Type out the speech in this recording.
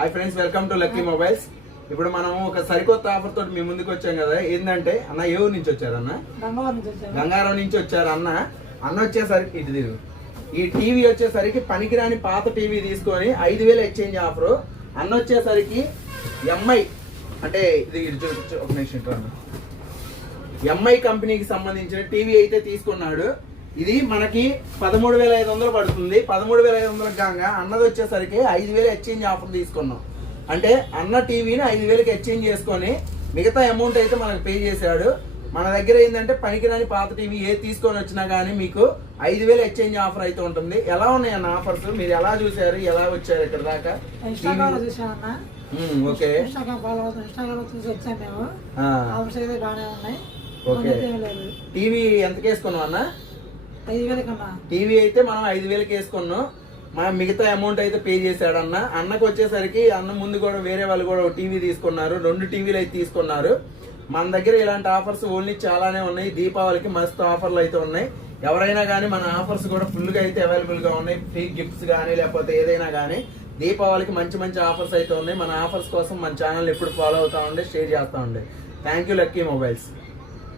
Hi friends, welcome to lucky mobiles. ఇప్పుడు మనం ఒక సరికొత్త ఆఫర్ తోటి మీ ముందుకు వచ్చాం కదా. ఏంటంటే అన్న ఏ ఊరు నుంచి వచ్చారు? అన్న గంగారం నుంచి వచ్చారు. అన్న వచ్చేసరికి ఇటు తిరుగు. ఈ టీవీ వచ్చేసరికి పనికిరాని పాత టీవీ తీసుకొని 5,000 ఎక్స్చేంజ్ ఆఫర్. అన్న వచ్చేసరికి ఎంఐ అంటే ఇది ఒక నిమిషం, ఎంఐ కంపెనీకి సంబంధించిన టీవీ అయితే తీసుకున్నాడు. ఇది మనకి 13,500 పడుతుంది. 13,500 కాగా అన్నది వచ్చేసరికి 5,000 ఎక్స్చేంజ్ ఆఫర్ తీసుకున్నాం. అంటే అన్న టీవీని 5,000కి ఎక్స్చేంజ్ చేసుకొని మిగతా అమౌంట్ అయితే మనకు పే చేశాడు. మన దగ్గర ఏంటంటే పనికిరాని పాత టీవీ ఏది తీసుకొని వచ్చినా కానీ మీకు 5,000 ఎక్స్చేంజ్ ఆఫర్ అయితే ఉంటుంది. ఎలా ఉన్నాయి అన్న ఆఫర్స్? మీరు ఎలా చూసారు, ఎలా వచ్చారు ఇక్కడ దాకా? Okay okay. టీవీ ఎంతకి వేసుకున్నాం అన్న? టీవీ అయితే మనం 5,000కి వేసుకున్నాం. మనం మిగతా అమౌంట్ అయితే పే చేశాడు అన్న. అన్నకు వచ్చేసరికి అన్న ముందు కూడా వేరే వాళ్ళు కూడా టీవీ తీసుకున్నారు, 2 టీవీలు అయితే తీసుకున్నారు. మన దగ్గర ఇలాంటి ఆఫర్స్ ఓన్లీ చాలానే ఉన్నాయి. దీపావళికి మస్తు ఆఫర్లు అయితే ఉన్నాయి. ఎవరైనా కానీ మన ఆఫర్స్ కూడా ఫుల్గా అయితే అవైలబుల్గా ఉన్నాయి. ఫ్రీ గిఫ్ట్స్ కానీ లేకపోతే ఏదైనా కానీ దీపావళికి మంచి మంచి ఆఫర్స్ అయితే ఉన్నాయి. మన ఆఫర్స్ కోసం మన ఛానల్ ఎప్పుడు ఫాలో అవుతా ఉండే, షేర్ చేస్తూ ఉండే. Thank you lucky mobiles.